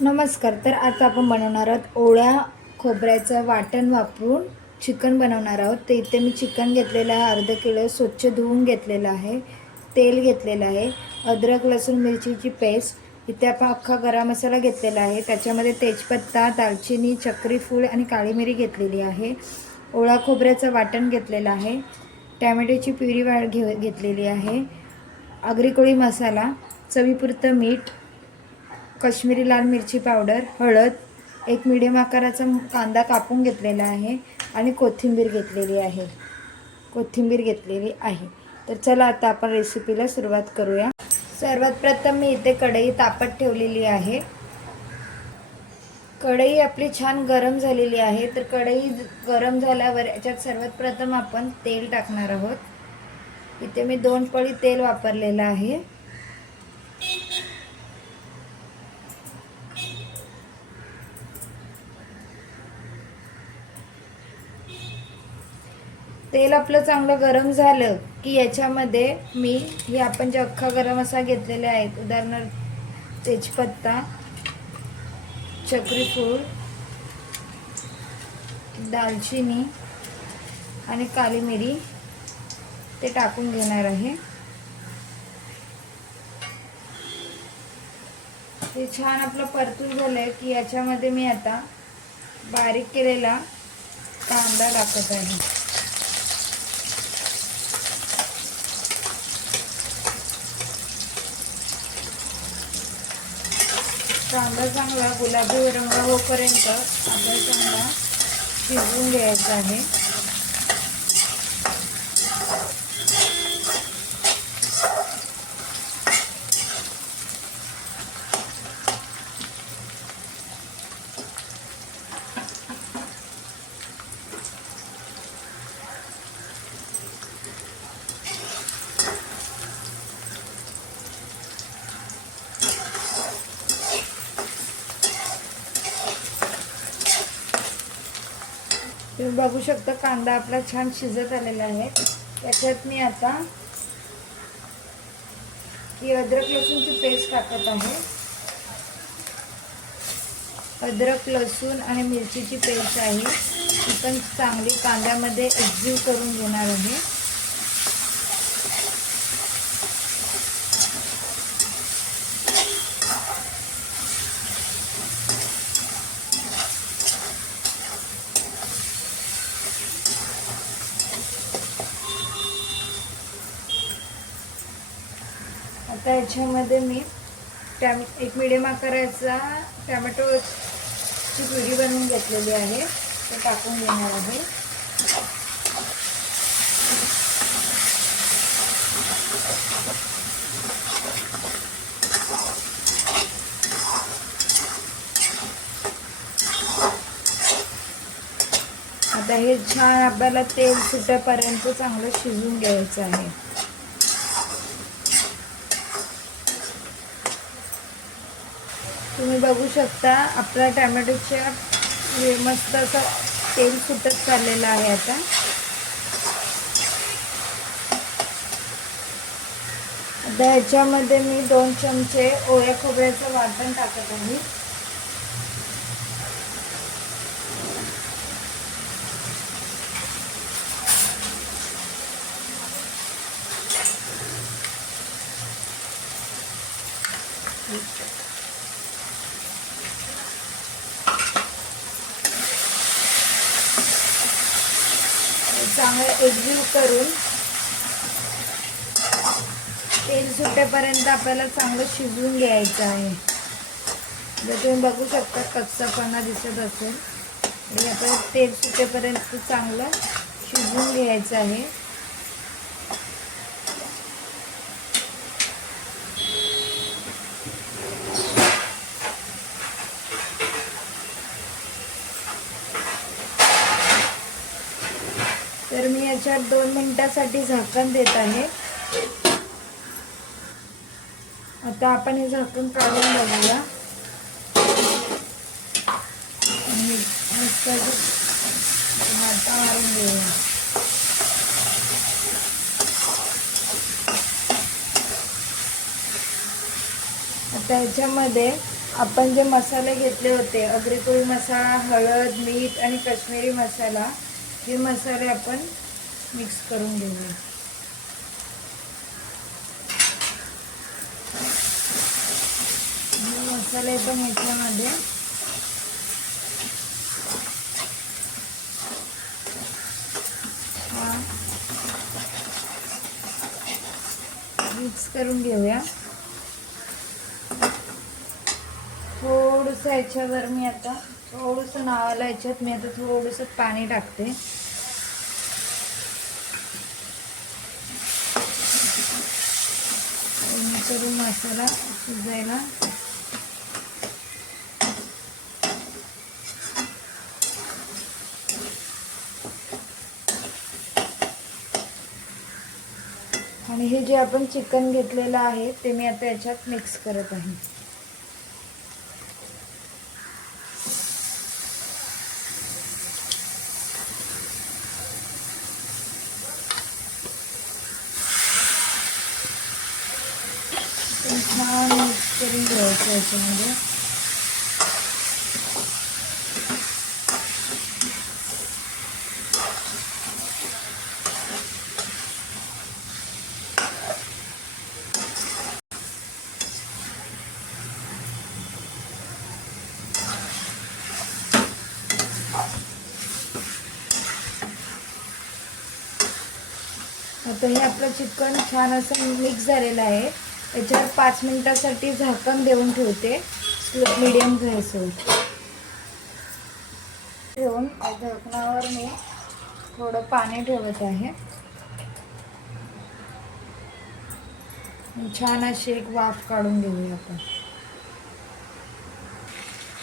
नमस्कार. तर आज आपण बनवणार आहोत ओल्या खोबऱ्याचं वाटण वापरून चिकन बनवणार आहोत. तर इथे मी चिकन घेतलेलं आहे अर्धा किलो, स्वच्छ धुवून घेतलेलं आहे. तेल घेतलेलं आहे, अद्रक लसूण मिरचीची पेस्ट. इथे आपण अख्खा गरम मसाला घेतलेला आहे, त्याच्यामध्ये तेजपत्ता, दालचिनी, चक्री फूल आणि काळी मिरी घेतलेली आहे. ओळा खोबऱ्याचं वाटण घेतलेलं आहे, टॅमॅटोची प्युरी घेतलेली आहे, आगरी कोळी मसाला, चवीपुरतं मीठ, कश्मीरी लाल मिरची पावडर, हळद, एक मीडियम आकाराचा कांदा कापून घेतलेला आहे आणि कोथिंबीर घेतलेली आहे. तर चला आता आपण रेसिपीला सुरुवात करूया. सर्वात प्रथम मी इथे कढई तापत ठेवलेली आहे. कढई आपली छान गरम झालेली आहे. तर कढई गरम झाल्यावर याच्यात सर्वात प्रथम आपण तेल टाकणार आहोत. इथे मी 2 पळी तेल वापरलेलं आहे. तेल आपलं चांगलं गरम झालं की याच्यामध्ये मी हे आपण जे अख्खा गरम मसाला घेतलेले आहेत, उदाहरणार्थ तेजपत्ता, चक्री फूल, दालचिनी आणि काली मिरी ते टाकून घेणार आहे. ते छान आपलं परतून झालंय की याच्यामध्ये मी आता बारीक केलेला कांदा टाकत आहे. कांदा चांगला गुलाबी रंग होईपर्यंत आपल्याला चांगला शिजवून घ्यायचा आहे. तुम्ही बघू शकता कांदा आपला छान शिजत आलेला आहे. त्याच्यात मी आता ही अद्रक लसूणची पेस्ट टाकत आहे. अद्रक लसूण आणि मिरचीची पेस्ट आहे, ती पण चांगली कांद्यामध्ये एकजीव करून घेणार आहे. आता याच्यामध्ये मी एक मीडियम आकाराचा टॅमॅटोची प्युरी बनवून घेतलेली आहे, ते टाकून घेणार आहे. आता हे छान आपल्याला तेल सुटेपर्यंत चांगलं शिजवून घ्यायचं आहे. तुम्ही बघू शकता आपला टॅमॅटोच्या मस्त असं तेल सुटत चाललेलं आहे. आता याच्यामध्ये मी 2 चमचे ओल्या खोबऱ्याचं वाटण टाकत आहे. चांगलं एकजीव करून तेल सुटेपर्यंत आपल्याला चांगलं शिजवून घ्यायचं आहे. जर तुम्ही बघू शकता कच्चापणा दिसत असेल तर आपल्याला तेल सुटेपर्यंत चांगलं शिजवून घ्यायचं आहे. तर मी याच्यात 2 मिनिटासाठी झाकण देत आहे. आता आपण हे झाकण काढून बघूया. मस्त हाता मारून घेऊया. आता याच्यामध्ये आपण जे मसाले घेतले होते, अग्रीपोळी मसाला, हळद, मीठ आणि काश्मीरी मसाला, हे मसाले आपण मिक्स करून घेऊया. मसाले पण ह्याच्यामध्ये मिक्स करून घेऊया. थोडंसं याच्यावर मी आता थोडंसं नावाला याच्यात मी आता थोडंसं पाणी टाकते. करून मसाला शिजायला आणि हे जे आपण चिकन घेतलेलं आहे ते मी आता याच्यात मिक्स करत आहे. छान मिक्स करून घ्यायचं याच्यामध्ये. आता हे आपलं चिकन छान असं मिक्स झालेलं आहे. याच्यावर 5 मिनिटासाठी झाकण देऊन ठेवते मीडियम गॅसवर ठेवून. झाकणावर मी थोडं पाणी ठेवत आहे. छान अशी एक वाफ काढून घेऊया आपण.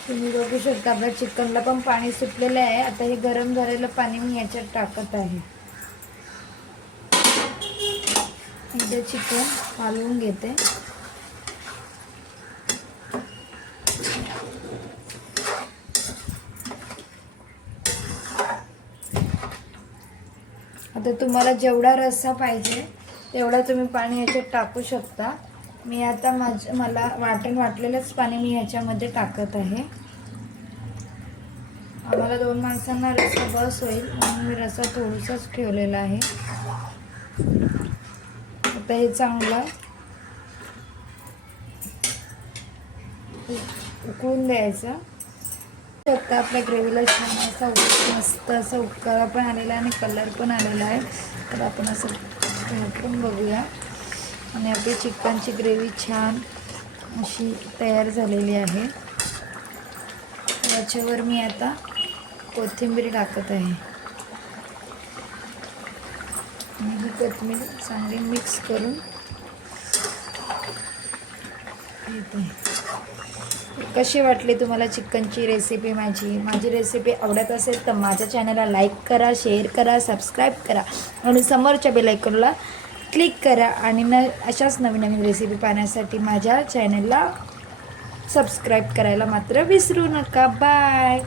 तुम्ही बघू शकता आपल्या चिकनला पण पाणी सुटलेलं आहे. आता हे गरम झालेलं पाणी मी याच्यात टाकत आहे. एकदा चिकन हलवून घेते. आता तुम्हाला जेवढा रस्सा पाहिजे तेवढा तुम्ही पाणी याच्यात टाकू शकता. मी आता मला वाटलेलंच पाणी मी ह्याच्यामध्ये टाकत आहे. आम्हाला 2 माणसांना रस्सा बस होईल म्हणून मी रस्सा थोडासाच ठेवलेला आहे. आता हे चांगलं उकळून द्यायचं. आता आपल्या ग्रेव्हीला छान असा मस्त असा उकळा पण आलेला आहे आणि कलर पण आलेला आहे. तर आपण असं झाकून बघूया आणि आपली चिकनची ग्रेव्ही छान अशी तयार झालेली आहे. याच्यावर मी आता कोथिंबीर टाकत आहे. ही कोथिंबीर चांगली मिक्स करून घेते. कशी वाटली तुम्हाला चिकनची रेसिपी? माझी रेसिपी आवडत असेल तर माझ्या चॅनलला लाईक करा, शेअर करा, सबस्क्राईब करा आणि समोरच्या बेल आयकॉनला क्लिक करा. आणि अशाच नवीन नवीन रेसिपी पाहण्यासाठी माझ्या चॅनलला सबस्क्राईब करायला मात्र विसरू नका. बाय.